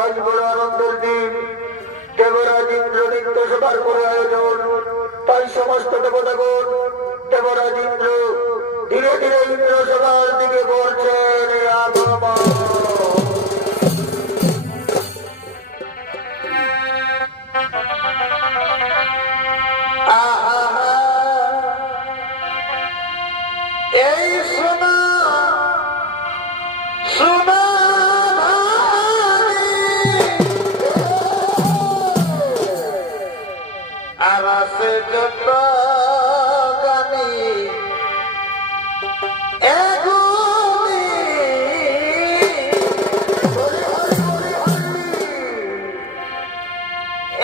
আজ বড় আনন্দের দিন। দেবরাজ ইন্দ্র নিত্য সভার করে আয়োজন, তাই সমস্ত দেবতাগণ দেবরাজ ইন্দ্র ধীরে ধীরে ইন্দ্র সভার দিকে করছেন আগমন। এই সোনা সোনা আর আছে যত গানি এগুলি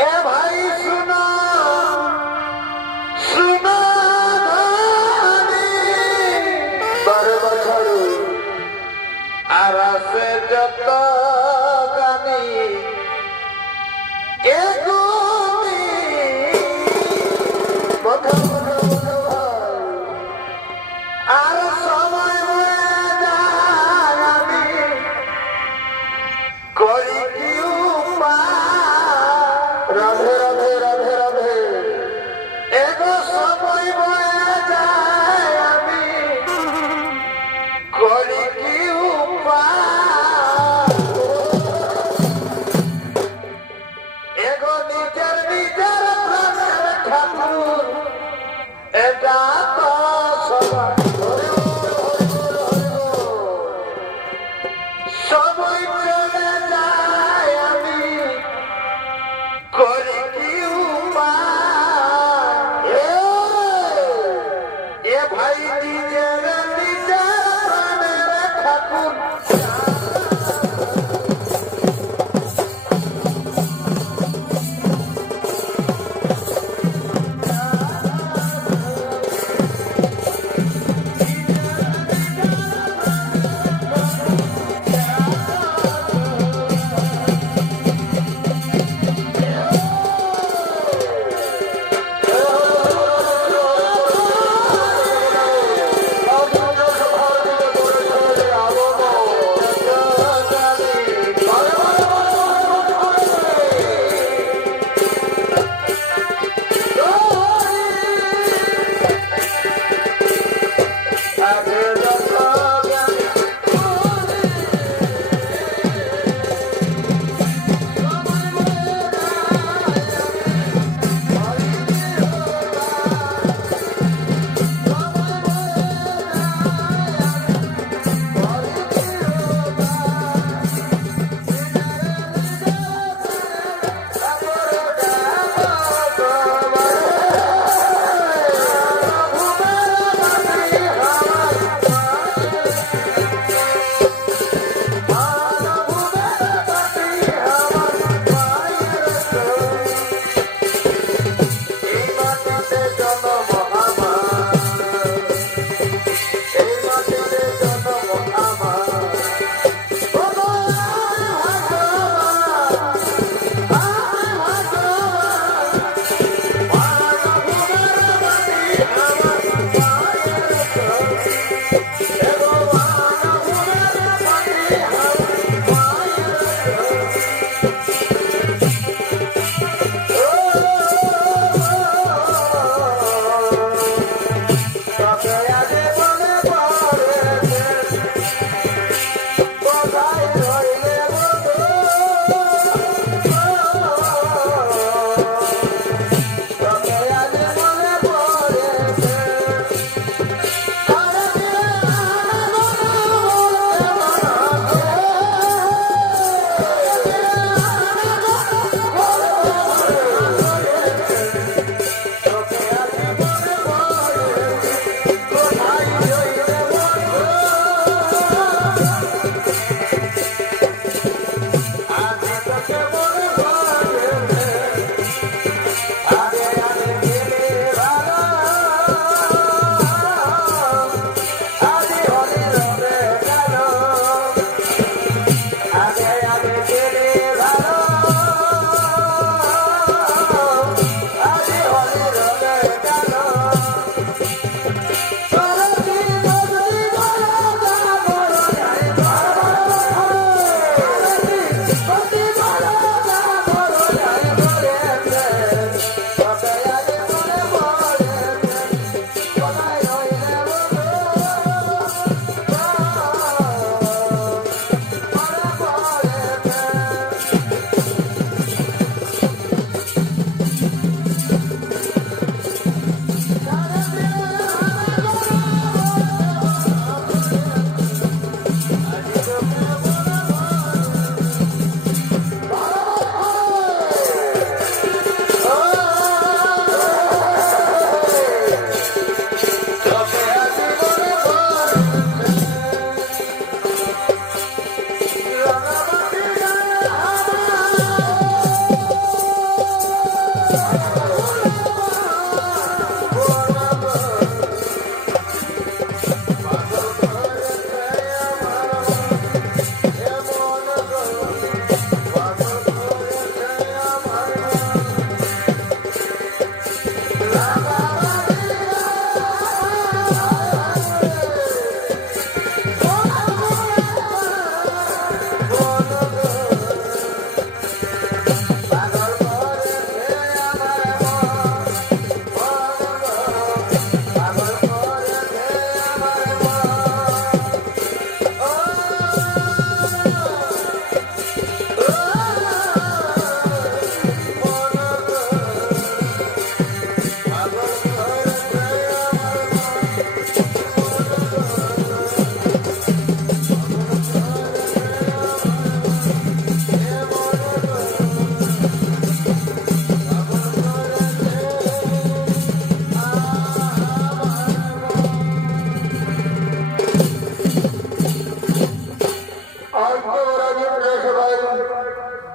এ ভাই সোনা সোনা বারে বছর আর আছে যত গানি এগুলি আর সময় হয়ে যায় আমি করি কি রাধে রাধে রাধে রাধে এগো সময় হয়ে যায় আমি করি কি এগো নিজের নিজের প্রাণের ঠাকুর এটা তো সবাই সময় চলে যায় আমি করি কি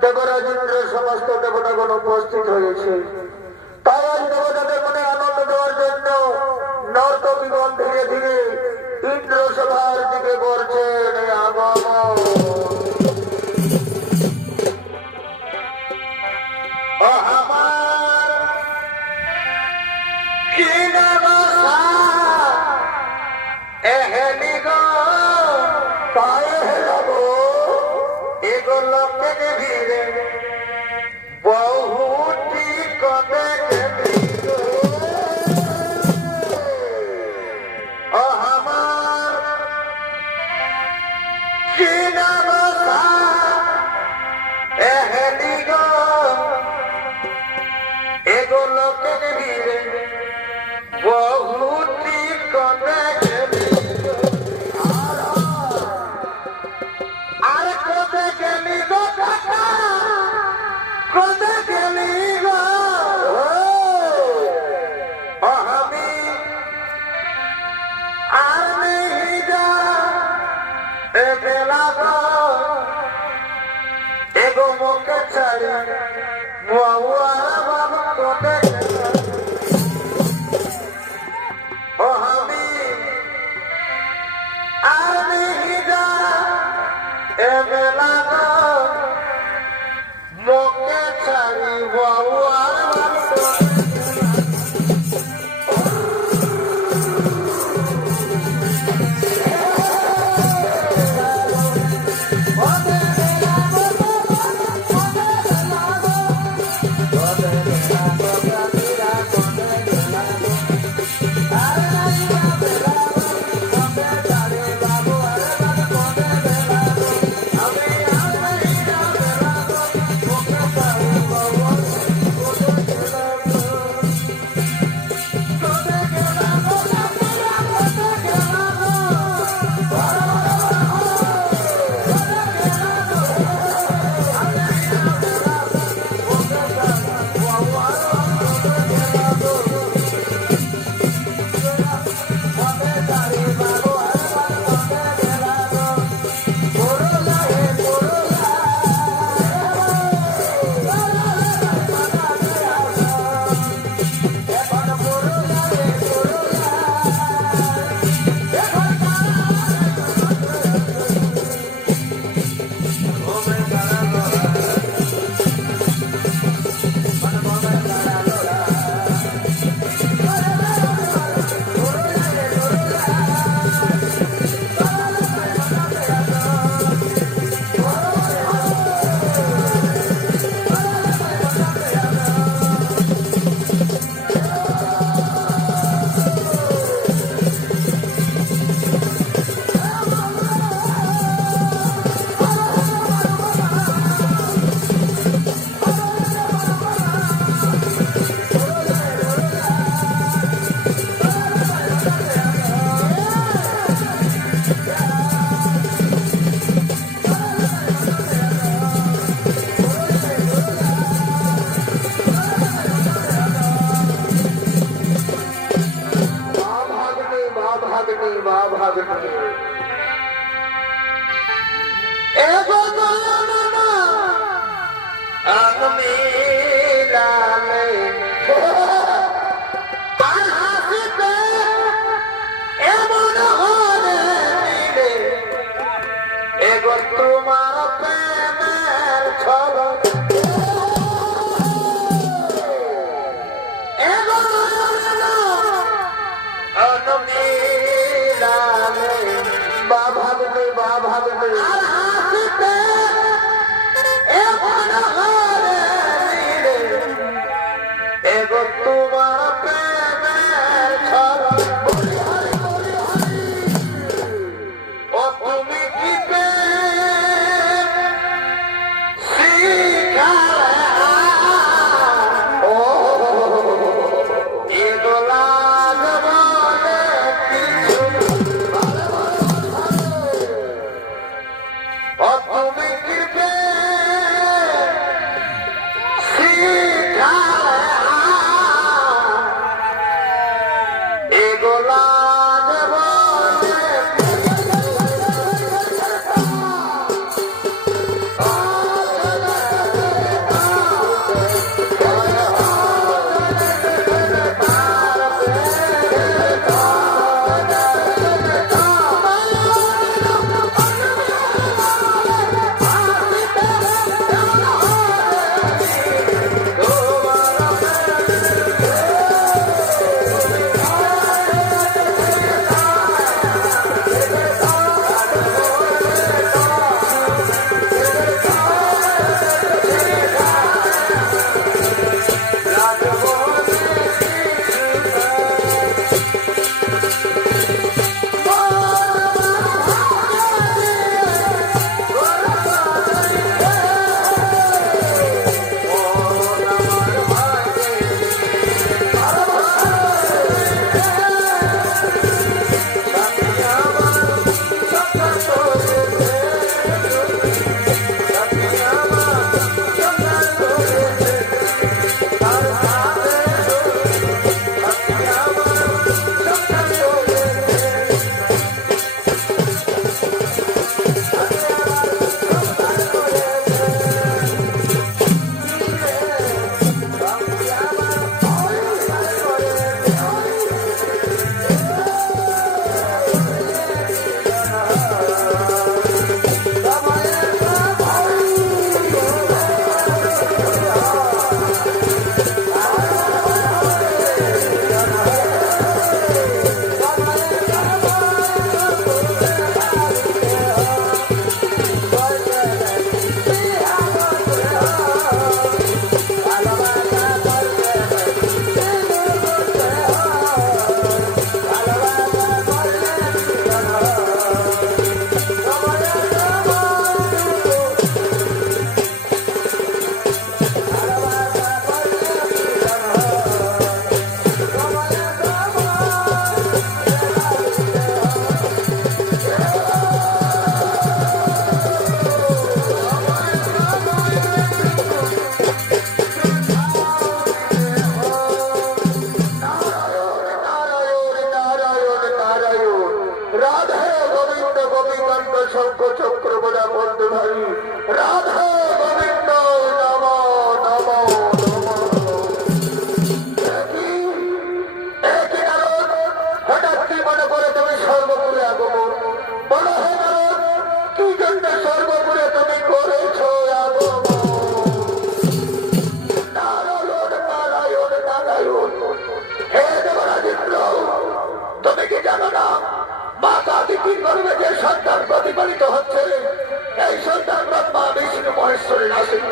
দেবরাজ ইন্দ্র সমস্ত দেবতাগণ উপস্থিত হয়েছে। তাই আজ দেবতাদের মনে আনন্দ দেওয়ার জন্য নর্তকীগণ ধীরে ধীরে ইন্দ্র সভার দিকে করছেন আগমন।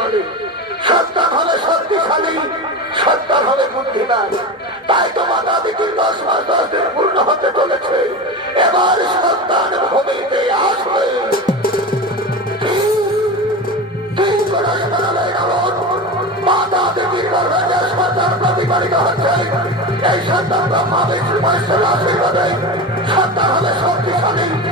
বলে সন্তান হবে শক্তিশালী, সন্তান হবে বুদ্ধিমান। তাই তো মাতা দিদির 10 মাস 10 দিন পূর্ণ হতে চলেছে। এবার সন্তান ভূমিতে আসবে। মাতা দেবীর গর্ভে যে সন্তান প্রতিপালিত হচ্ছে, এই সন্তান ব্রহ্মা বিষ্ণু মহেশ্বরের আশীর্বাদে সন্তান হবে শক্তিশালী,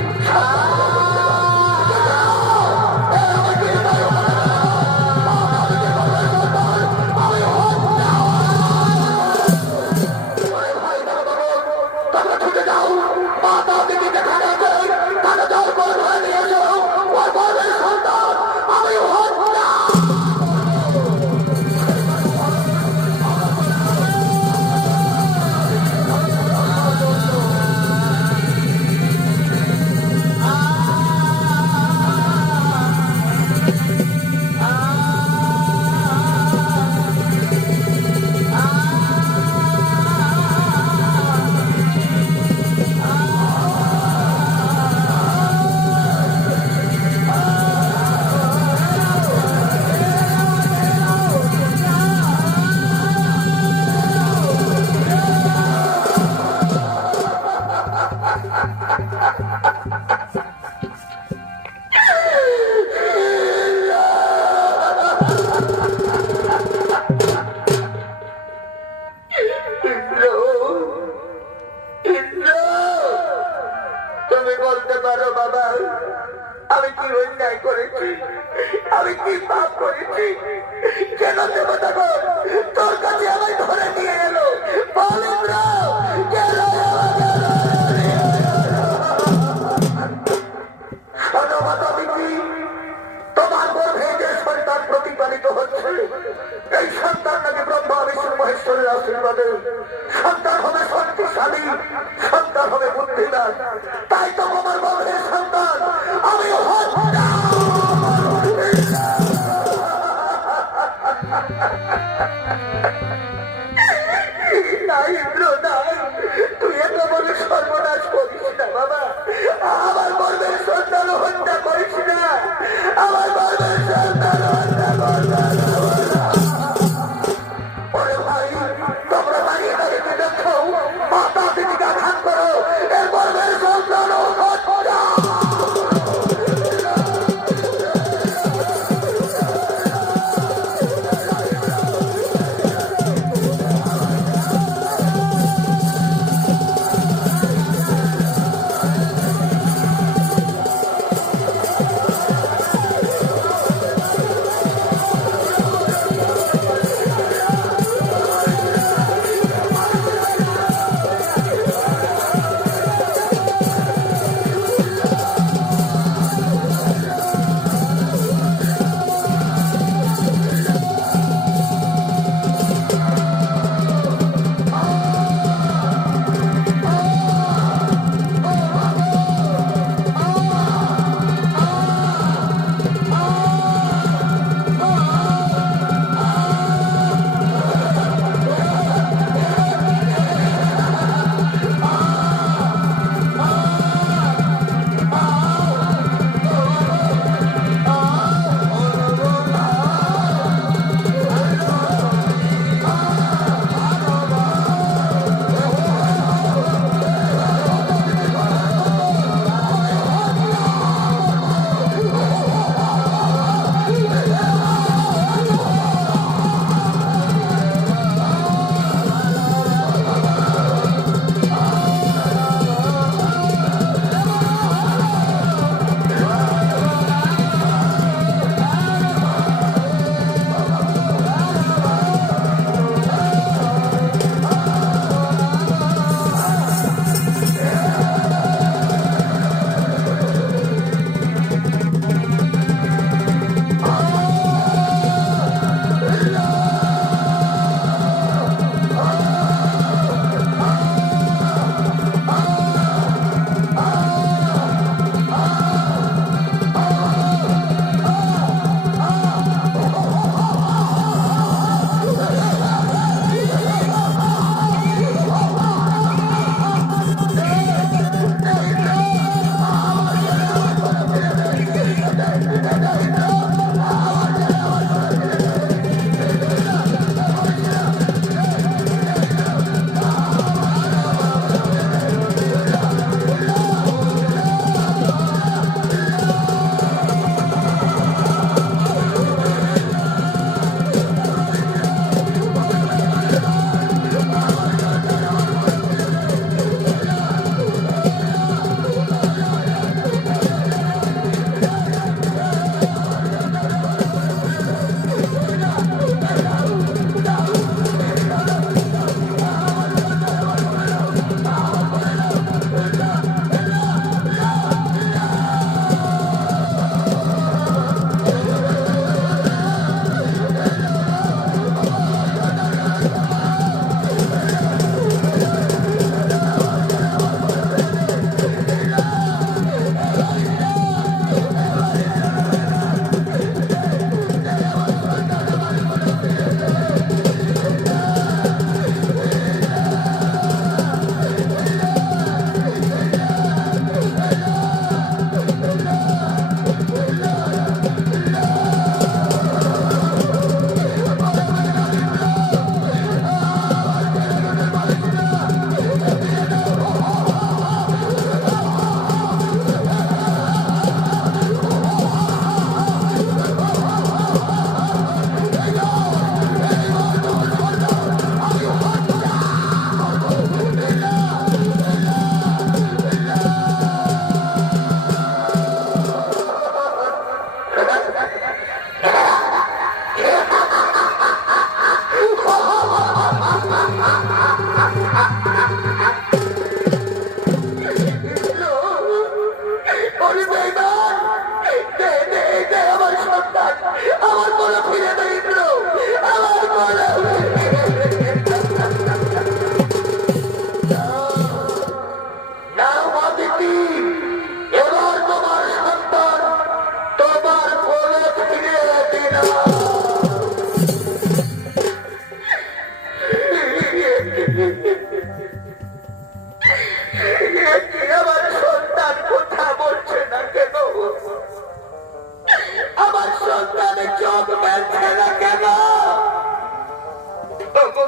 মারছে না কেন?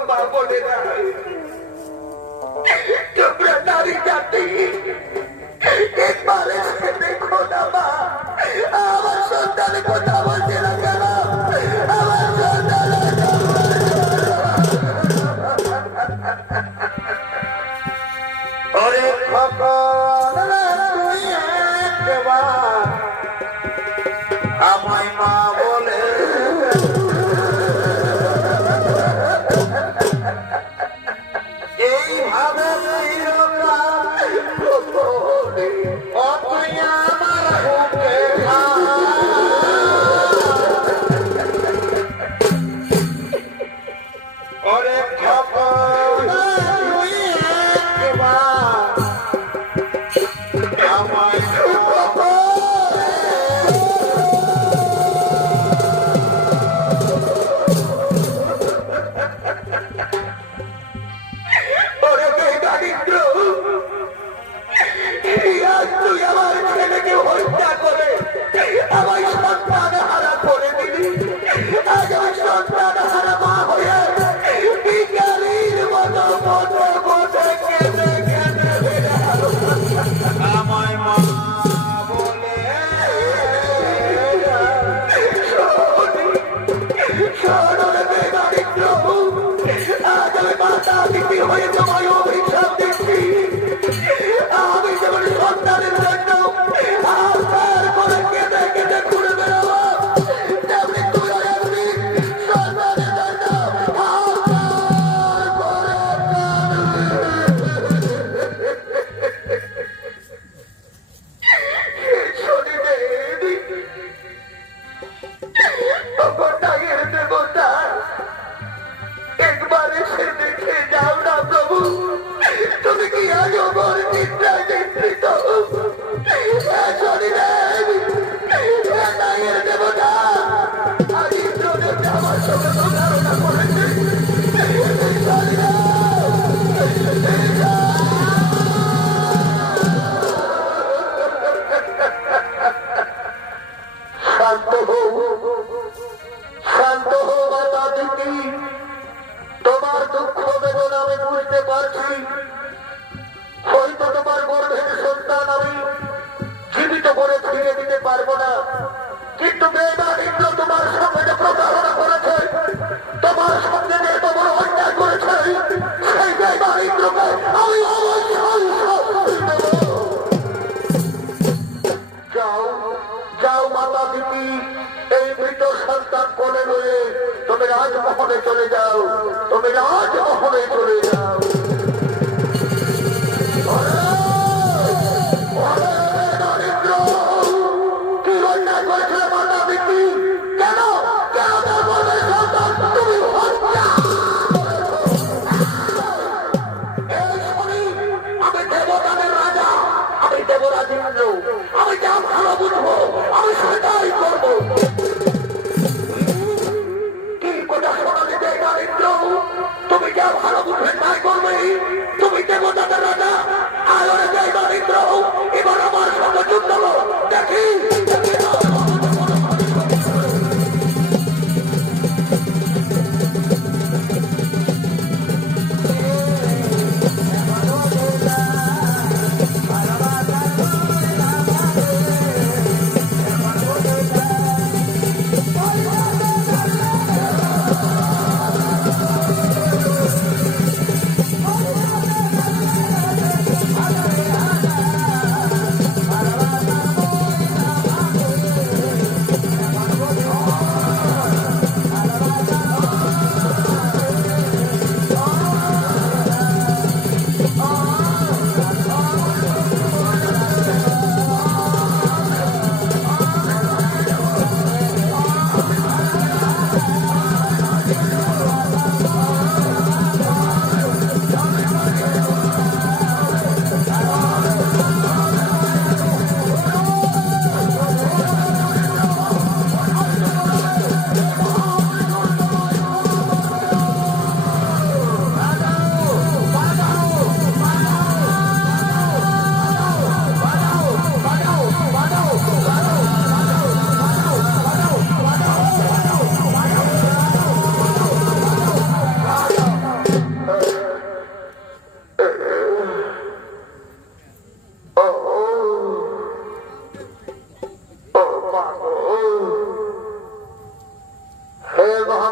মা বলে না, তোমরা নারী জাতি একবার এসে দেখো না মা, আমার সন্তানের কথা বলছে না কেন? আমার সন্তানের ওরে খোকন তুই একবার আমায় মা বলে এইভাবে তুই আমার বুকে ওরে খোকন তুই একবার আমায় তুই আমার ছেলেকে হত্যা করে আমার সন্তান হারা করে দিলি। আজ আমি সন্তান হারা মা হয়ে বিজ্ঞানীর মতো মতো বসে কেঁদে কেঁদে বেড়াবো। আমায় মা বলে দারিদ্র আজ আমি মাতা দিদি হয়ে তোমায় অভিশাপ দিচ্ছি। আমি যেমন সন্তানের জন্য আস্থার করে কেঁদে কেঁদে ঘুরে বেড়াবো, তেমনি তুই একদিন সন্তানের জন্য আস্থার করে শরীরে দেবতা একবার এসে দেখে যাও না প্রভু, তুমি কি আজ আমার চিন্তা চিন্তিত? দেবতা আজ ইন্দ্রদেবতা আমার সঙ্গে প্রতারণা করেছে। শান্ত হও, শান্ত হও মাতা দিদি, তোমার দুঃখ বেদনা আমি বুঝতে পারছি। হয়তো তোমার গর্ভের সন্তান আমি জীবিত করে ফিরে দিতে পারবো না, কিন্তু বেদারিদ্র তোমার সঙ্গে যে প্রতারণা করেছে, তোমার সঙ্গে যে তোমার অন্যায় করেছে, সেই বেদারিদ্রকে আমি অবশ্যই শাস্তি দেব। যাও যাও মাতা দিদি, এই মৃত সন্তান কোলে রয়ে তুমি রাজমহলে চলে যাও, তুমি রাজমহলে চলে যাও। কি অন্যায় করেছিল মাতা দিদি? কেন কেন তার সন্তান তুমি হত্যা? আমি দেবতাদের রাজা, আমি দেবরাজ ইন্দ্র, আমি যা ভালো বুঝবো আমি সেটাই করবো। তুমি যা ভালো বুঝবে তাই করবে। তুমি দেবতাদের রাজা, আলোরে জয় দারিদ্র, এবার আমার সঙ্গে যুদ্ধ দেখি।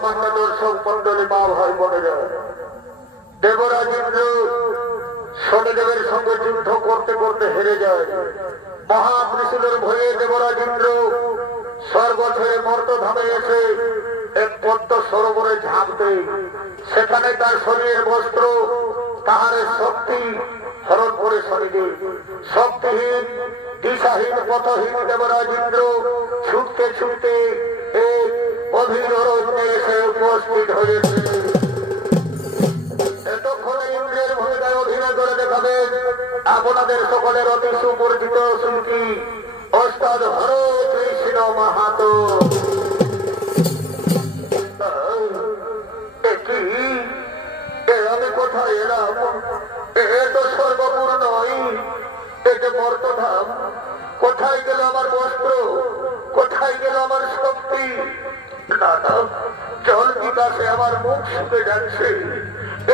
মহামান্য দর্শক মন্ডলী, মা ভাই বোনেরা, দেবরাজ ইন্দ্র শনিদেবের সঙ্গে যুদ্ধ করতে করতে হেরে যায়। মহাত্রিশূলের ভয়ে দেবরাজ ইন্দ্র স্বর্গ ছেড়ে মর্তধামে এসে এক পদ্ম সরোবরে ঝাঁপ দেয়। সেখানে তার শরীরের বস্ত্র তাহার শক্তি হরণ করে শনিদেব। শক্তিহীন দিশাহীন পথহীন দেবরাজ ইন্দ্র ছুটতে ছুটতে এই অধীর অরণ্যে এসে উপস্থিত হয়েছে। এতক্ষণে ইন্দ্রের ভূমিকায় অভিনয় করে দেখাবেন আপনাদের সকলের অতি সুপরিচিত শিল্পী ওস্তাদ হরে কৃষ্ণ মাহাতো। আমি কোথায় এলাম? এ তো সর্বপুর নয়, একে মর্তধাম। কোথায় গেল আমার বস্ত্র? কোথায় গেল আমার শক্তি? না না, জল বিকাশে আমার মুখ শুকে যাচ্ছে।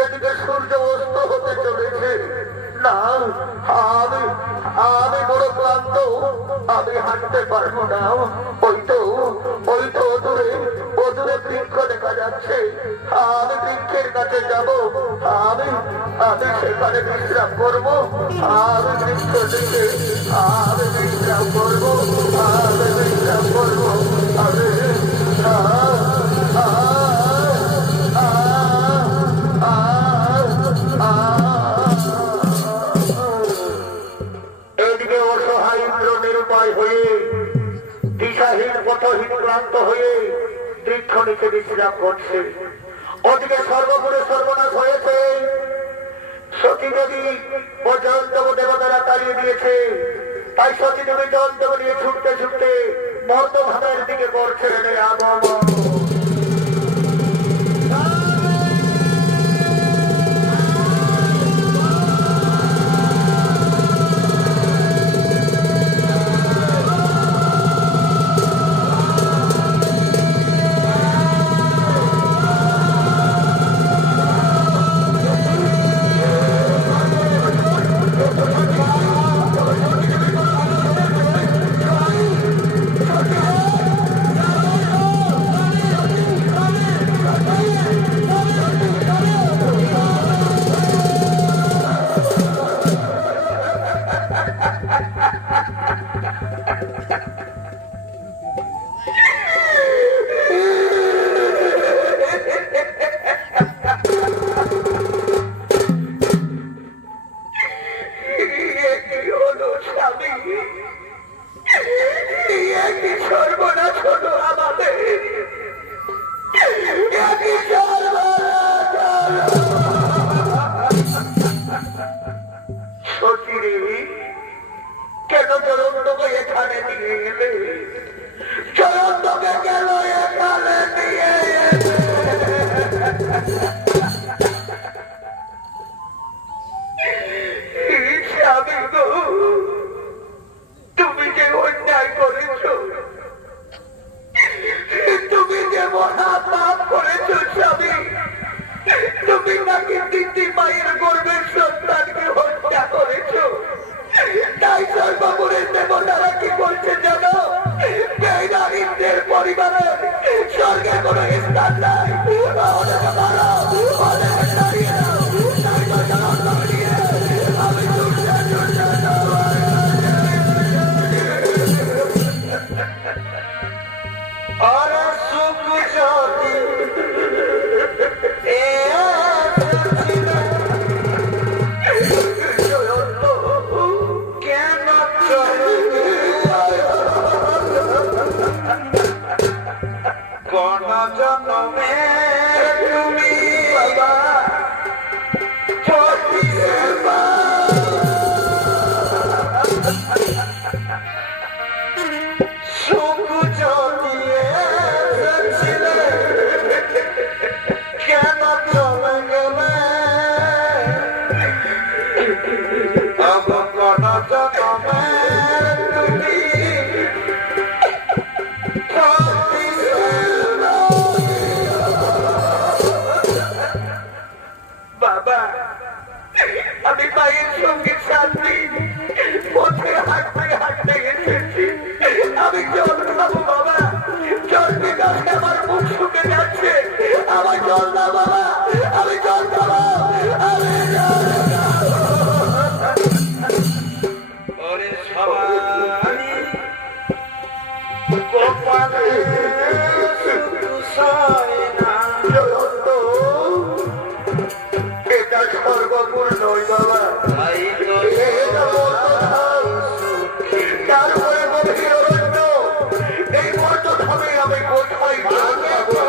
এদিকে সূর্য অস্ত হতে চলেছে। না, আমি বড় ক্লান্ত, আমি হাঁটতে পারবো না। ওই তো অদূরে বৃক্ষ দেখা যাচ্ছে। আমি বৃক্ষের কাছে যাব। আমি সেখানে বিশ্রাম করবো। আমি বৃক্ষ থেকে আমি বিশ্রাম করবো। আমি বিশ্রাম করবো। এদিকে অসহায় ইন্দ্র নিরুপায় হয়ে দিশাহীন পথহীন ক্লান্ত হয়ে বৃক্ষ নিচে বিশ্রাম করছে। ওদিকে সর্বপুরে সর্বনাশ হয়েছে। সতী দেবী ও জয়ন্তব দেবতারা তাড়িয়ে দিয়েছে। তাই সতী দেবী জয়ন্তব নিয়ে ছুটতে ছুটতে মর্তধামের দিকে করছেন আগমন। চল না বাবা, আমি চল যাবো, আমি ওরে সবাই গোপালে শুধু সয় না, এটা সর্বপুর নয় বাবা, তাই তো তারপরে গভীর অরণ্য, এই মর্তধামে আমি কোথায় যাবো?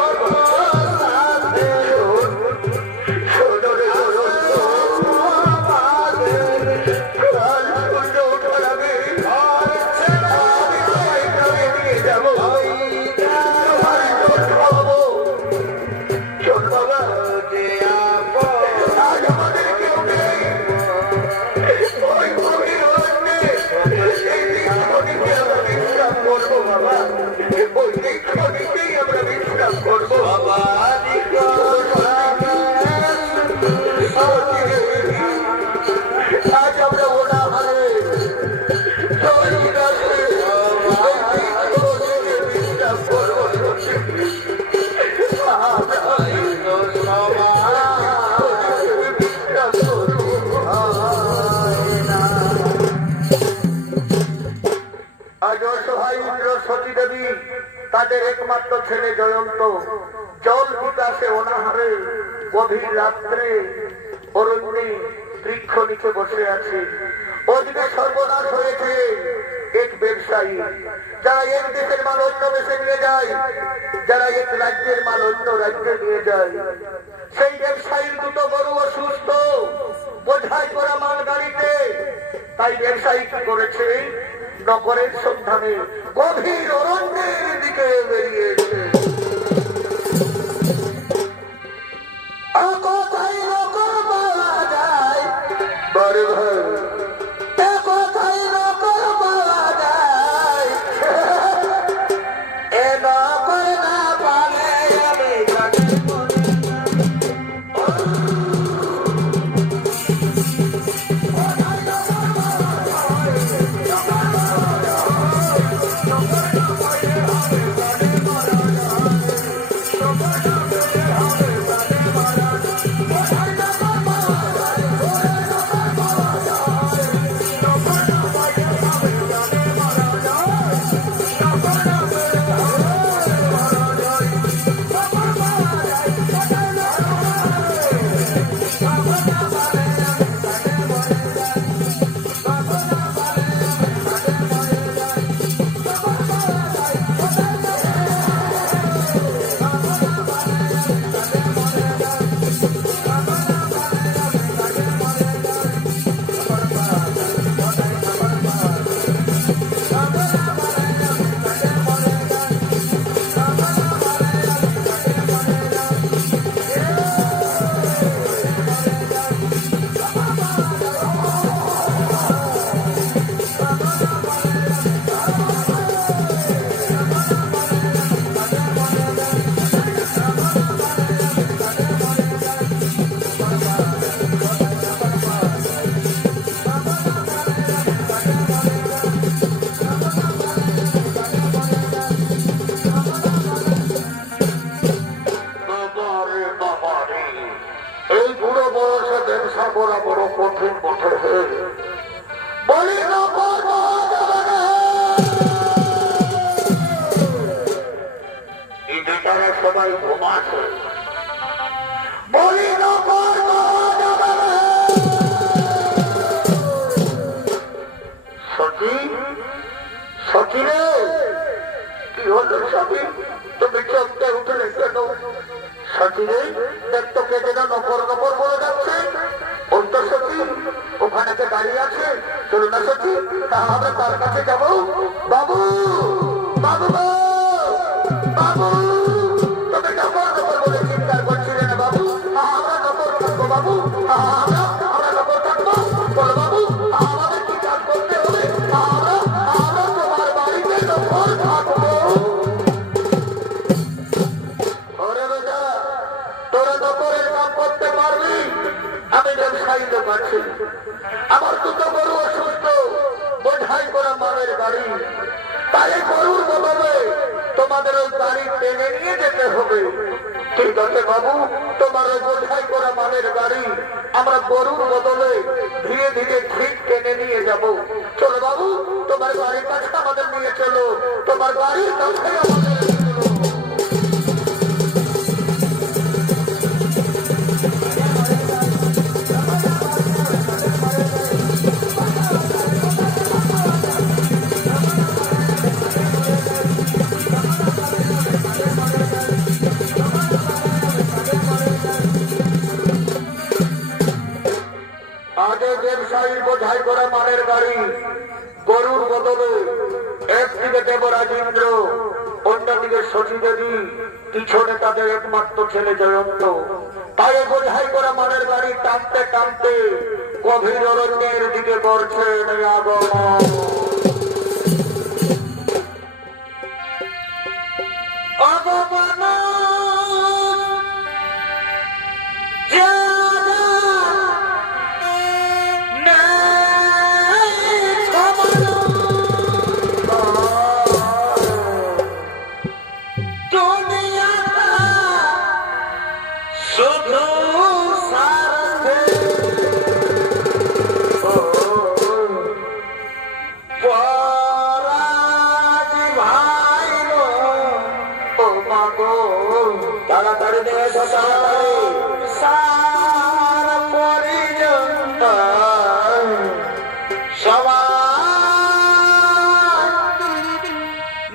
তাদের একমাত্র ছেলে জয়ন্ত জল বিকাশে অনাহারে গভীর রাত্রে অরণ্যে বৃক্ষ নিচে বসে আছে। ওদিকে সর্বনাশ হয়েছে এক ব্যবসায়ী, যারা এক দেশের মাল অন্য দেশে নিয়ে যায়, যারা এক রাজ্যের মাল অন্য রাজ্যে নিয়ে যায়। সেই ব্যবসায়ীর দুটো গরু অসুস্থ, বোঝাই করা মাল গাড়িতে। তাই ব্যবসায়ী কি করেছে, নগরের সন্ধানে গভীর অরণ্যের দিকে বেরিয়েছে। কোথায় নকর পাওয়া যায়, বড় ভাই কোথায় নকর পাওয়া যায়, এ নকর না পালে আমি সবাই ঘুমাচ্ছে, বলি সখী সখী রে, কি হলো সখী, তুমি চমকে উঠলে কেন? সখী রে, দেখতো কে যেন নকর নকর বলে যাচ্ছে। ওই তো সখী, ওখানে কে দাঁড়িয়ে আছে, চলো না সখী, তাহলে তার কাছে যাবো। বাবু বাবু বাবু, তুমি নকর নকর বলে চিৎকার করছিলে না বাবু? আমরা নকর থাকবো বাবু, আমরা নকর থাকবো। বলো বাবু, আমাদের কি কাজ করতে হবে? আমরা তোমার বাড়িতে নকর থাকবো। ওরে বেটা, তোরা নকরের কাম করতে পারবি? আমি ব্যবসায়ী লোক আছি, আমার দুটো গরু অসুস্থ, বোঝাই করা মালের গাড়ি, তাই গরুর বদলে তোমাদের ওই গাড়ি টেনে নিয়ে যেতে হবে। ঠিক আছে বাবু, তোমার ওই বোঝাই করা মানের গাড়ি আমরা গরুর বদলে ধীরে ধীরে ঠিক টেনে নিয়ে যাব। চলো বাবু, তোমার বাড়ির কাছে আমাদের নিয়ে চলো, তোমার বাড়ির কাছে আমাদের নিয়ে চলো। আগে ব্যবসায়ীর বোঝাই করা মানের গাড়ি গরুর বদলে একদিকে দেবরাজ ইন্দ্র, অন্যদিকে শশী দেবী, পিছনে তাদের একমাত্র ছেলে জয়ন্ত। তাই বোঝাই করা মানের গাড়ি টানতে টানতে গভীর অরণ্যের দিকে করছেন আগমন। অগমন তাড়াতাড়ি নিয়ে এসো, তাড়াতাড়ি। সার পর্যন্ত সবাই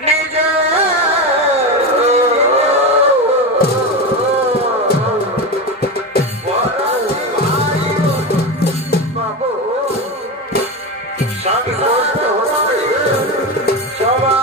নিজে বাবু, সংসার সবাই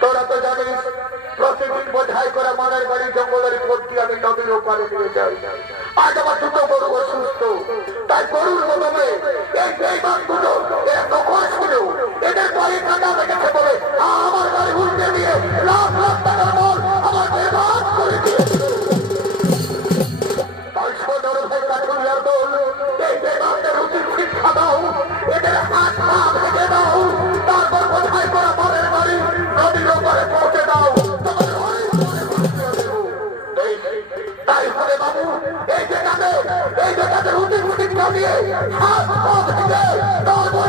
তোরা তো জানিস প্রতিদিন বোঝাই করে মানের বাড়ি জঙ্গলের ভর্তি আমি নদীর ওপারে নিয়ে যাই। আজ আমার দুটো গরু অসুস্থ, তাই গরুর বদলে এই বাস দুটো এরা কখন ছিল এদের বাড়ি কাটা লেগেছে বলে আমার গাড়ি উল্টে দিয়ে লাখ লাখ টাকার মাল আমার বেবাদ করে দিয়েছে। তাই ছোটর ভাই কাঠুরিয়ার দল এই বেবাদের উচিত শিক্ষা দাও, এদের হাত পা ভেঙে দাও, তারপর বোঝাই করা মানের বাড়ি নদীর ওপারে পৌঁছে দাও। তাই হলে বাবু এই জায়গাতে উচিত শিক্ষা দিয়ে হাত পা ভেঙে তারপর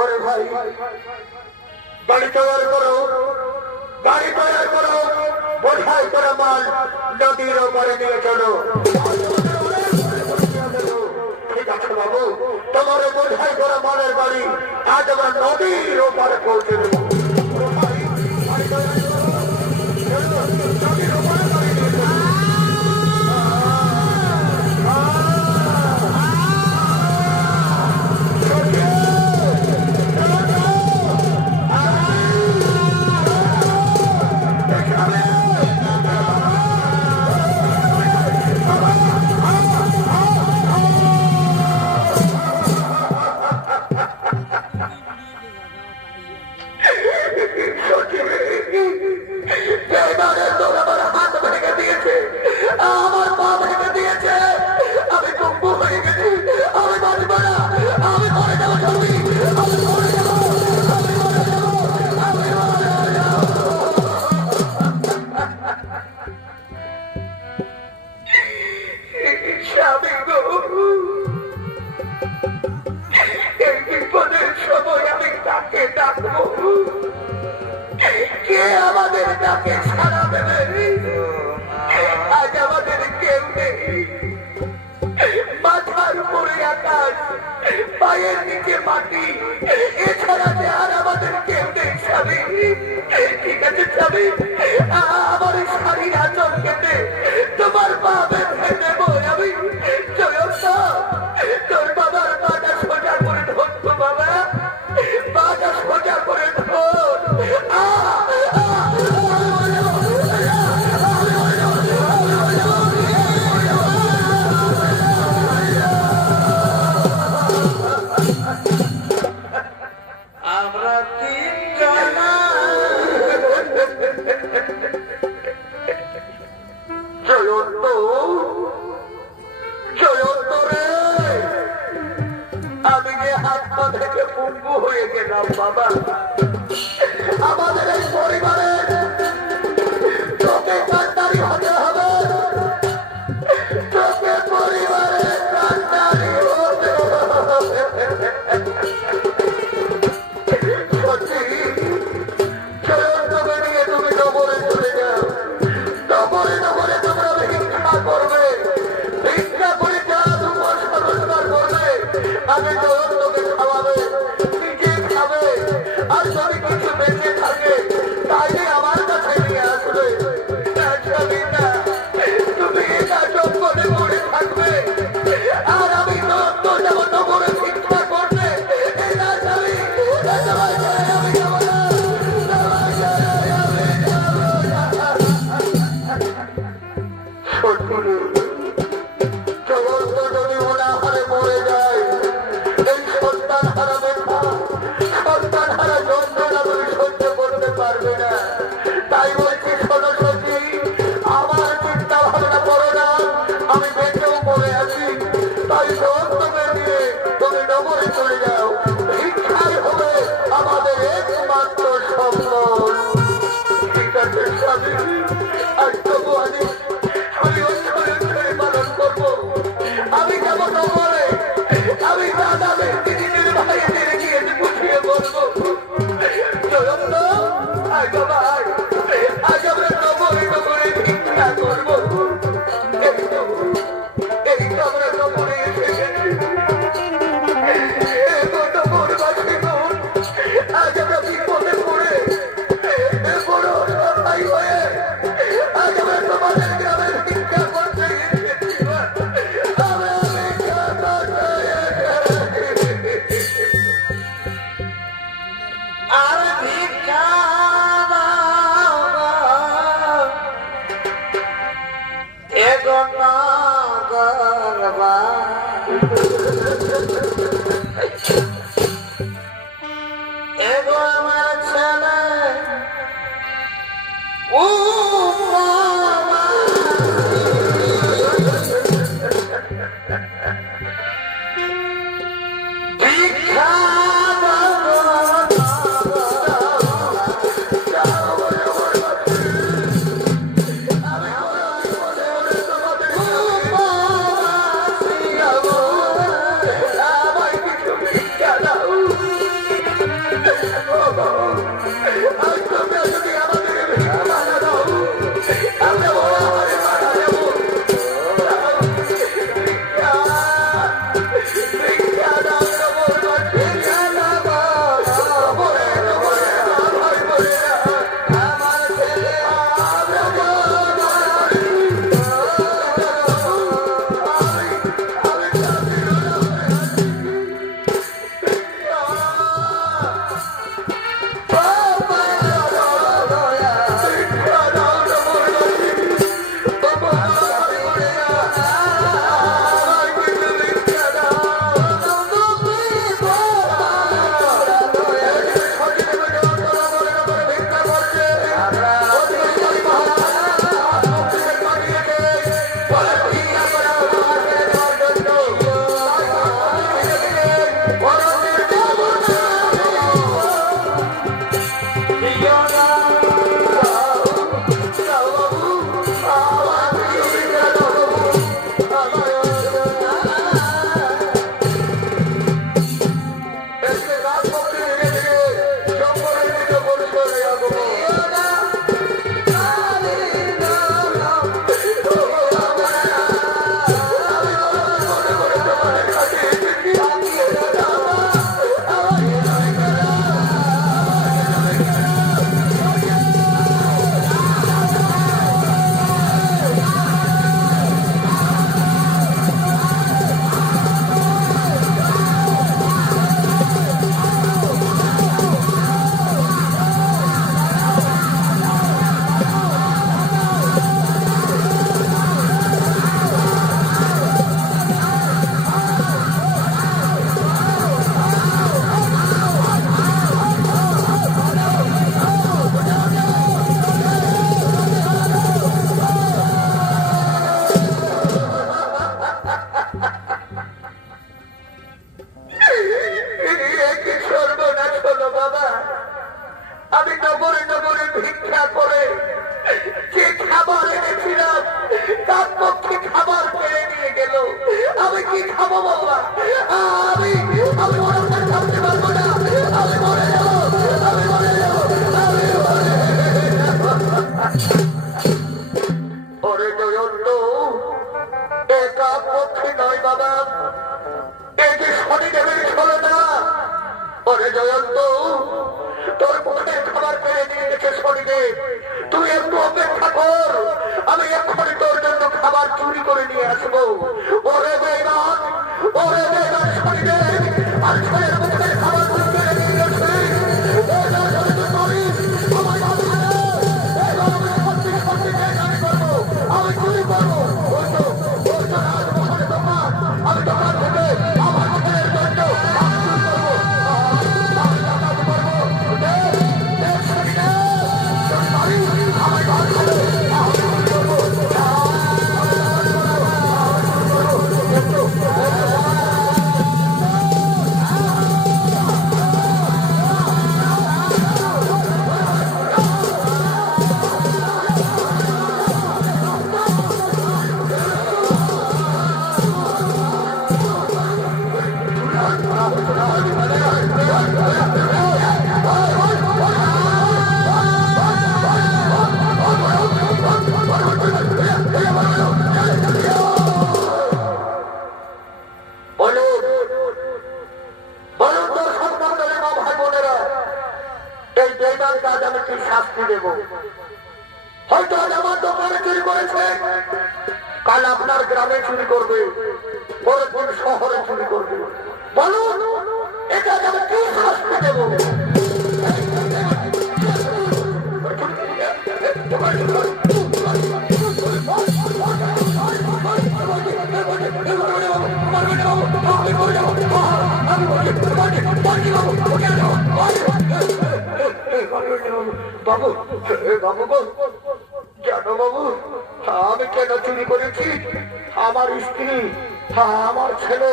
ওরে ভাই বাড়ি তৈরি করো, গাড়ি তৈরি করো, বোঝাই করে মাল নদীর ওপরে নিয়ে চলো। ঠিক আছে বাবু, তোমার বোঝাই করে মালের বাড়ি আজ আমরা নদীর ওপরে পৌঁছে দেবো। নদীর ওপরে বাড়ি নিয়ে চলো। কে আমাদের ডাকে সাড়া দেবে? আজ আমাদের কেউ নেই, মাথার উপরে আকাশ, পায়ের নিচে মাটি, এছাড়া আর আমাদের কেউ নেই স্বামী। ঠিক আছে স্বামী, আমার শাড়ির আঁচল কেটে তোমার পা বেঁধে দেবো আমি। তোর বাবার পাটা সোজা করে ধরতো, বাবা পাটা সোজা করে ধর। আমরা তিন জানা জয়ন্ত, জয়ন্ত রে, আমি যে হাত পা থেকে পঙ্গু হয়ে গেলাম বাবা। আমাদের এই পরিবারের তোকে কান্ডারি হতে হবে, তোকে পরিবারের কান্ডারি হতে হবে। জয়ন্তকে নিয়ে তুমি নগরে চলে যাও, নগরে নগরে তোমরা ভিক্ষা করবে, ভিক্ষা করে যা তোমার রোজগার করবে আগে জয়ন্তকে খাওয়াবে, নিজে খাবে, আর যদি কিছু বেঁচে থাকে তাইলে আমার কাছে নিয়ে আসবে। তুমি এটা জঙ্গলে পড়ে থাকবে আর আমি যাবো নগরে ভিক্ষা করবে। জগন্ত যদি অনাহারে মরে যায়, এই সন্তান হারা ব্যথা, সন্তান হারা যন্ত্রণা তুমি সহ্য করতে পারবে না। তাই বলছি শোনো সখী, আমার চিন্তা ভাবনা করো না, আমি বেঁচেও পড়ে আছি। তাই জগন্তকে নিয়ে তুমি নগরে চলে যাও, ভিক্ষাই হবে আমাদের একমাত্র সম্পদ। ঠিক আছে স্বামী, আজ তবু আমি পালন করবো। আমি যাবো নগরে, আমি দাদাদের দিদিদের ভাইদের গিয়ে বুঝিয়ে বলবো, জয়ন্ত আজ বাবা আজ আমরা নগরে নগরে ভিক্ষা করবো। এই তো আমরা নগরে এসে গেছি। আজ আমরা বিপদে পড়ে বড় ভাই হয়ে আজ আমরা তোমাদের গ্রামের ভিক্ষা করতে এসেছি। আমরা ভিক্ষা করতে এসেছি। আর ভিক্ষা এগো না যাবো বাবা, আমি মরে থাকতে পারবো না, আমি মরে যাবো, আমি মরে যাবো, আমি মরে যাবো। ওরে জয়ন্ত, একা পক্ষে নয় বাবা, এই যে শনিদেবের ছলনা। ওরে জয়ন্ত, তোর মুখের খাবার পেয়ে নিয়ে গেছে শনিদেব, তুই একটু অপেক্ষা কর, আমি এক্ষুনি তোর জন্য খাবার চুরি করে নিয়ে আসবো। ওরে বেঈমান, ওরে বেঈমান শনিদেব, আর ছেলের মুখের খাবার চুরি করে নিয়ে গেছে। আমি চুরি করবো, আমি দোকান থেকে আমার ছেলের জন্য শাস্তি দেব। হয়তো আমার দোকানে চুরি করেছে, কাল আপনার গ্রামে চুরি করবে, পরের দিন শহরে চুরি করবে। বলুন এটা আমি কি শাস্তি দেব? বাবু, বাবু গো, জানো বাবু আমি কেন চুরি করেছি? আমার স্ত্রী, আমার ছেলে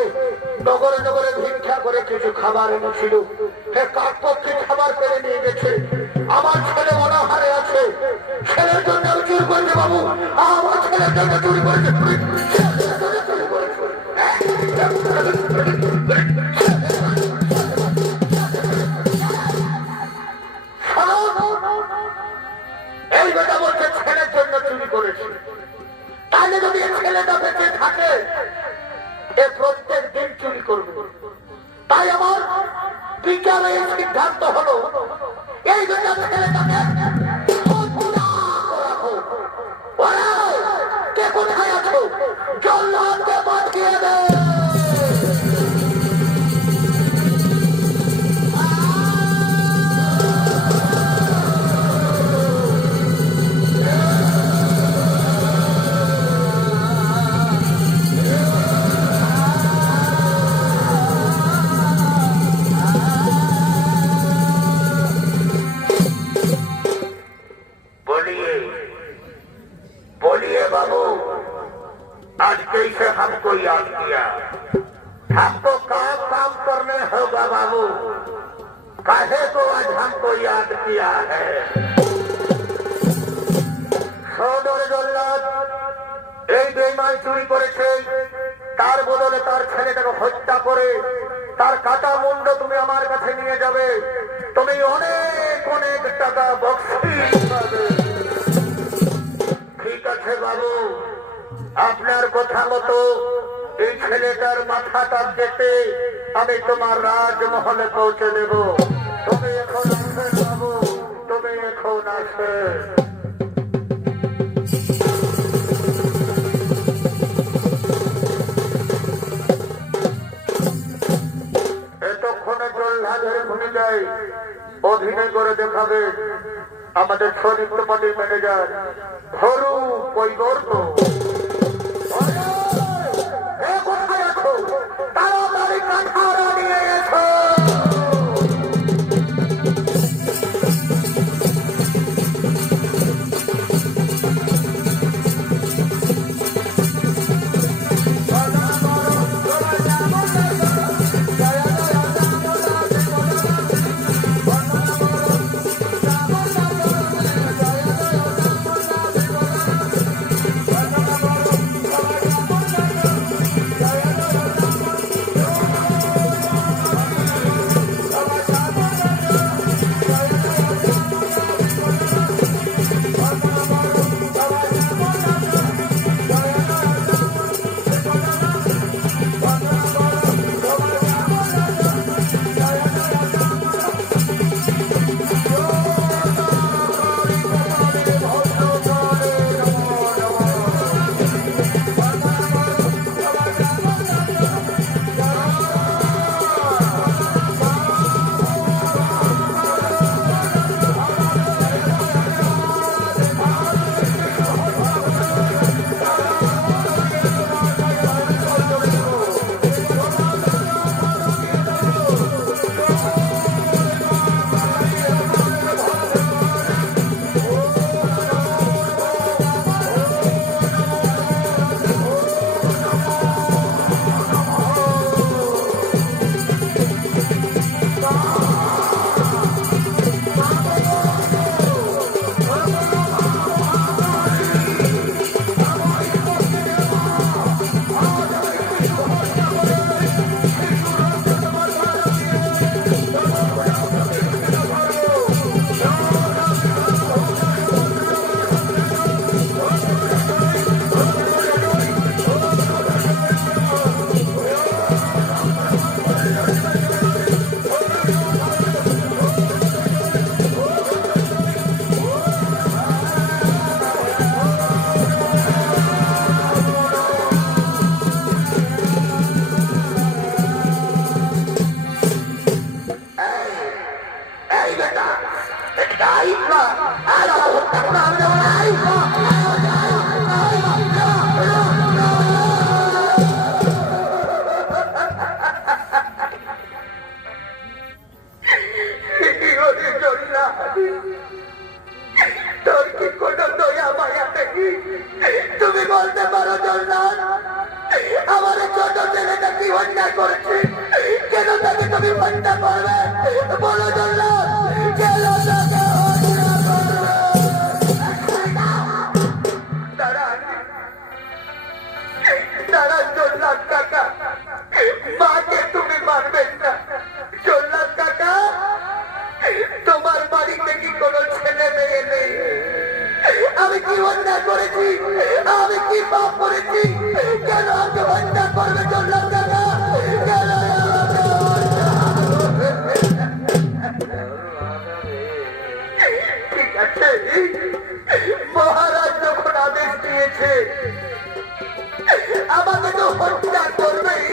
নগরে নগরে ভিক্ষা করে কিছু খাবার এনেছিল, কার পক্ষে খাবার পেরে নিয়ে গেছে। আমার ছেলে অনাহারে আছে, ছেলের জন্য আমি চুরি করেছি বাবু, আমার ছেলের জন্য চুরি করেছে। এই বেটা বলছে ছেলের জন্য চুরি করেছি, তাহলে যদি ছেলেটা বেঁচে থাকে এ প্রত্যেক দিন চুরি করবে। তাই আমার বিজ্ঞানে সিদ্ধান্ত হলো এই বেটা ছেলেটাকে কে কোথায় আছো, জল্লাদকে পাঠিয়ে দে। आज कैसे हमको याद किया? हमको काम करने होगा बाबू, काहे को आज हमको याद किया है? এই বেঈমান চুরি করেছে, তার বদলে তার ছেলেটাকে হত্যা করে তার কাটা মুন্ড তুমি আমার কাছে নিয়ে যাবে, তুমি অনেক অনেক টাকা বকশিশ পাবে। ঠিক আছে বাবু, আপনার কথা মতো এই ছেলেটার মাথাটা কেটে আমি তোমার রাজমহলে পৌঁছে দেব। তুমি এখন আসেন বাবু, তুমি এখন আসেন। এতক্ষণে জল্লাদের ভূমিকায় অভিনয় করে দেখাবে আমাদের চরিত্র পার্টির ম্যানেজার ঘরু কৈবর্ত। কোথায় আছো? তাড়াতাড়ি কাঠারা নিয়ে এসো। কি অন্যায় করেছি? কেন তাকে তুমি হত্যা করবে? বলো জল্লাদ, কেন তাকে হত্যা করবে? দাঁড়ান, দাঁড়ান জল্লাদ কাকা, মাকে তুমি মারবেন না। জল্লাদ কাকা, তোমার বাড়িতে কি কোনো ছেলে মেয়ে নেই? আমি কি অন্যায় করেছি? আমি কি পাপ করেছি? কেন আমাকে হত্যা করবে জল্লাদ কাকা? কেন আমাকে হত্যা করবে? ঠিক আছে, মহারাজ যখন আদেশ দিয়েছে আমাকে তো হত্যা করবেই,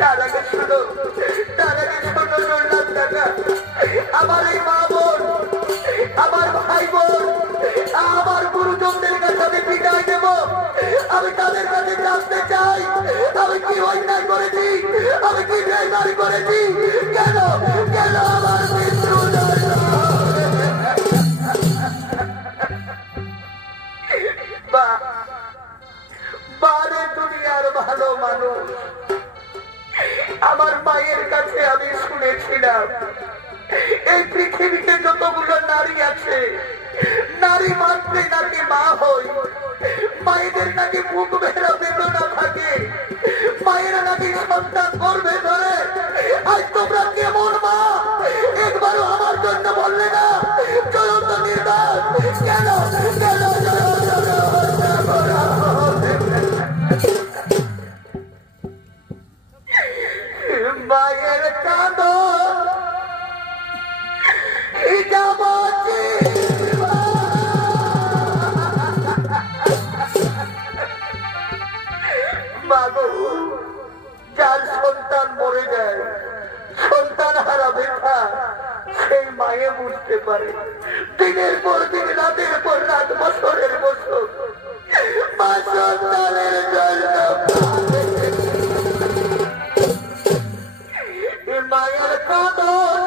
তার আগে শুনো, তার আগে শুনো জল্লাদ কাকা, আমার এই মা বোন, আমার ভাই বোন, আমার গুরুজনদের কাছে আমি বিদায় দেব। আমি তাদের কাছে জানতে চাই আমি কি অন্যায় করেছি, আমি কি বেইমানি করেছি, কেন কেন আমার মৃত্যু দণ্ড? বারে দুনিয়ার ভালো মানুষ, আমার মায়ের কাছে আমি শুনেছিলাম এই পৃথিবীতে যতগুলো নারী আছে, নারী মাত্রে নাকি মা হই, মায়েদের নাকি বুক ভেড়া বেদনা থাকে, মায়েরা নাকি সন্তান গর্ভে ধরে। আজ তোমরা কেমন মা একবারও আমার জন্য বললে না? চলন্ত নির্বাক কেন কেন মায়ের কাঁদন যার সন্তান মরে যায়, সন্তান হারা ব্যথা সেই মায়ে বুঝতে পারে। দিনের পর দিন, রাতের পর রাত, বছরের বছর মা সন্তানের জন্য মায়ের কাঁদন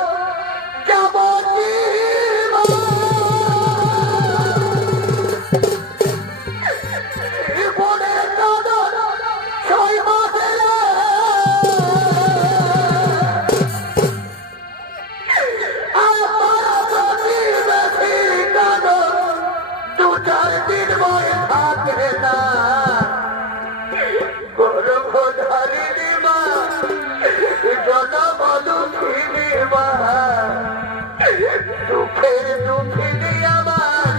দুঃখের দুঃখিনী আমার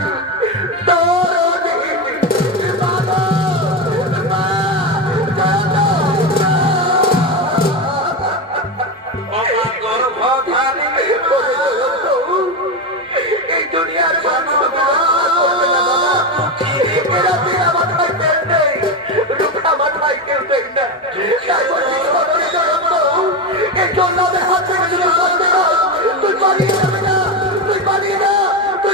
এই দুনিয়ার রুখা মাথায় কেউ দেয় না। এই জন্য হাত থেকে তুই পালিয়ে যাবে না, তুই পালিয়ে না, তুই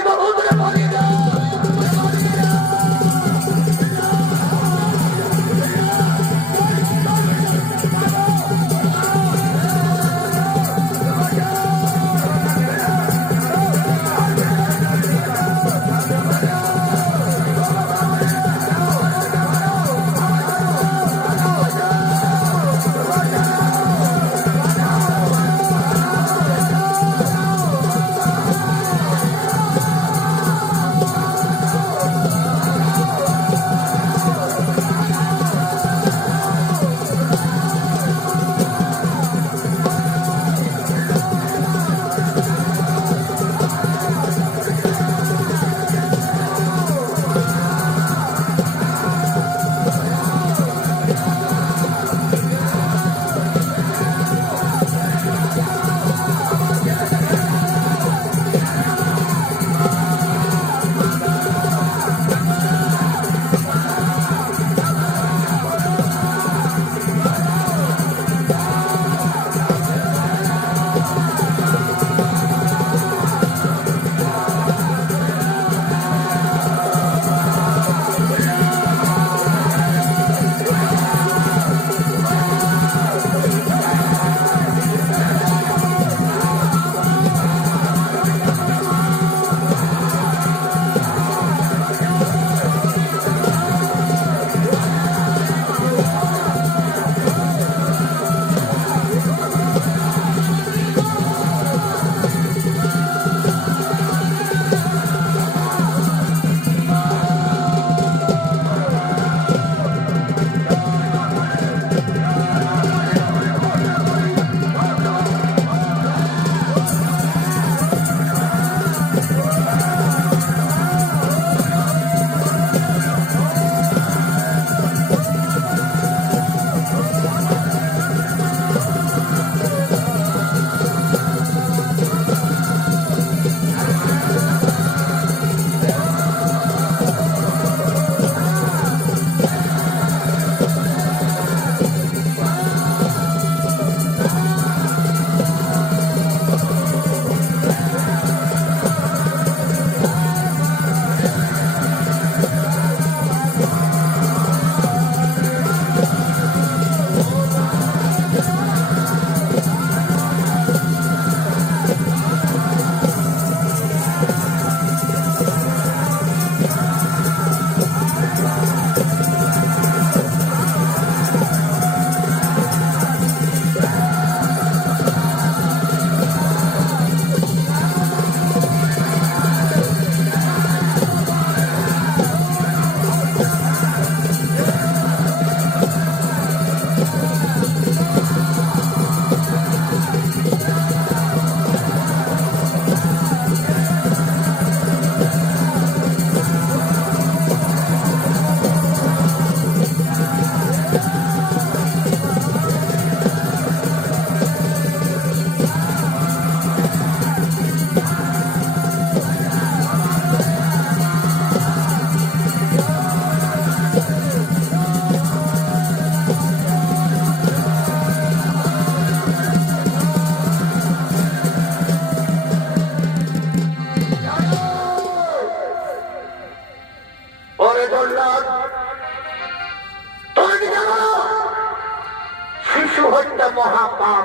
হত্যা মহাপাপ।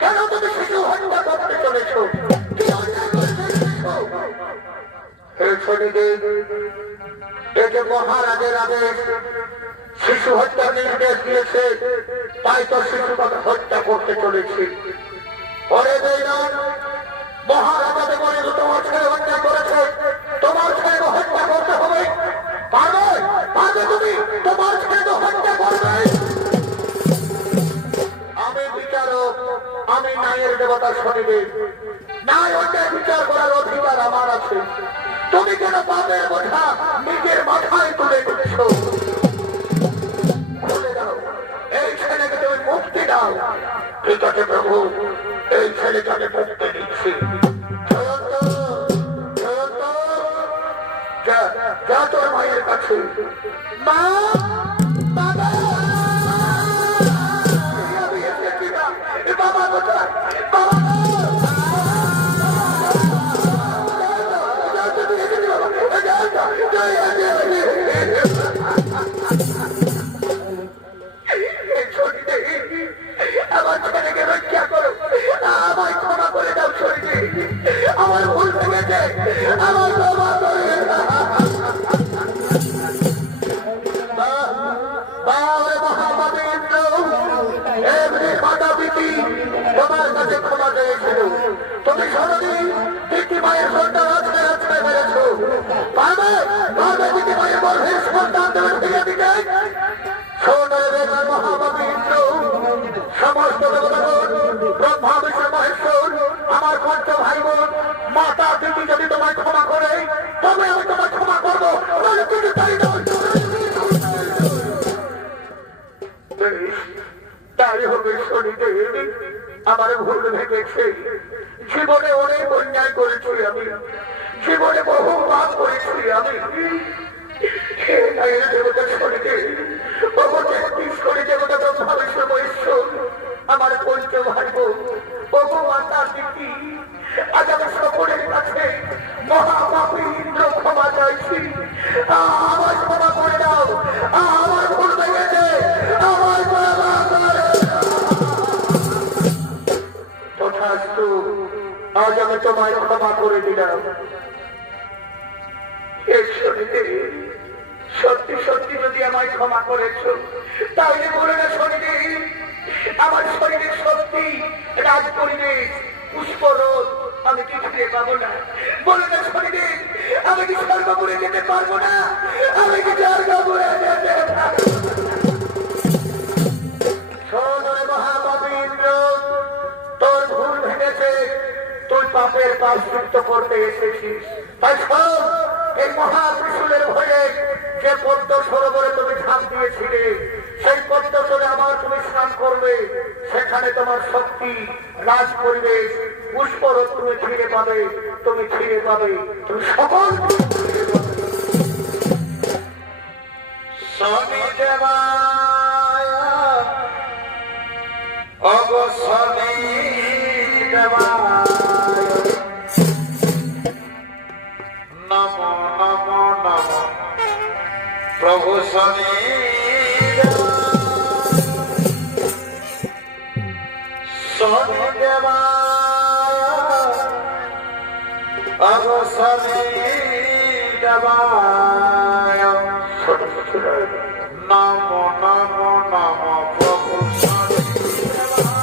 কেন তুমি শিশু হত্যা করতে চলেছ? কি অন্যায় করতে চলেছ? হে শনিদেব, এ যে মহারাজের আদেশ, শিশু হত্যার নির্দেশ দিয়েছে, তাই তো শিশুকে হত্যা করতে চলেছি। পরে দেন মহারাজাকে বলে তোমার ছেলে হত্যা করেছে, তোমার ছেলেকে হত্যা করতে হবে। পারবে? পারবে তুমি? তোমার ছেলেকে হত্যা করবে। আমি বিচারক, আমি ন্যায়ের দেবতা শনিদেব, ন্যায় অন্যায় বিচার করার অধিকার আমার আছে। তুমি কেন পাপের বোঝা নিজের মাথায় তুলে দিচ্ছ? খুলে দাও, এই ছেলেকে তুমি মুক্তি দাও। ঠিক আছে প্রভু, এই ছেলেকে আমি মুক্তি দিচ্ছি। যা তোর মায়ের কাছে। মা, বাবা, আমি এসেছি না। বাবা কোথায়? বাবা আমার ছেলেকে রক্ষা করো, আমায় ক্ষমা করে দাও। শরীরে আমার ভুল ভেঙেছে, আমার ক্ষমা করে তোমার কাছে ক্ষমা চেয়েছিল। তুমি সরদিন দিদি মায়ের সন্তান আজকে আজকে মেরেছ। পারবে? পারবে দিদি মায়ের গর্ভের সন্তান তুমি ফিরিয়ে দিতে? মহাবাবী ইন্দ্র, সমস্ত দেবতাগণ, ব্রহ্মা বিষ্ণু মহেশ্বর, আমার পঞ্চ ভাই বোন, মাতা দিদি যদি তোমায় ক্ষমা করে, তবে আমি তোমায় ক্ষমা করবো। তাই হবে শনিদেব, আমার ভুল ভেঙেছে। জীবনে অনেক অন্যায় করেছি আমি, জীবনে বহু পাপ করেছি আমি। দেবতা শনিদেব, করে দেবতা ব্রহ্মা বিষ্ণু মহেশ্বর, আমার পঞ্চ ভাই বোন, বহু মাতা দিদি, আজ আমি সকলের কাছে মহাপাপী ইন্দ্র ক্ষমা চাইছি। আমার ক্ষমা করে দাও, আমার ভুল ভেঙেছে, আমার তথাস্তু, আজ আমি তোমায় ক্ষমা করে দিলাম। সত্যি সত্যি যদি আমায় ক্ষমা করেছ, তাহলে বলে না শনিদেব, আমার শরীরের শক্তি, রাজ পরিবেশ, পুষ্পরোধ আমি কি ফিরে পাবো না? বলে না শনিদেব, আমি কি স্বর্গপুরে যেতে পারবো না? আমি কি স্বর্গপুরে যেতে পারবো না? মহাপাপী ইন্দ্র, তোর ভুল ভেঙেছে, তুই পাপের প্রায়শ্চিত্ত করতে এসেছিস। তাই শোন, এই মহাত্রিশূলের ভয়ে যে পদ্ম সরোবরে তুমি ঝাঁপ দিয়েছিলে, সেই পদ্ম সরে আবার তুমি স্নান করবে। সেখানে তোমার শক্তি, রাজ পরিবেশ, পুষ্পরোধ তুমি ফিরে পাবে, তুমি ফিরে পাবে, তুমি সকল শনি দেবায় অগ শনি দেবায় নমো নমো নমো প্রভু শনি শনি দেবায় অগ শনি দেবায় নমো নমো নমো প্রভু শনি দেবায়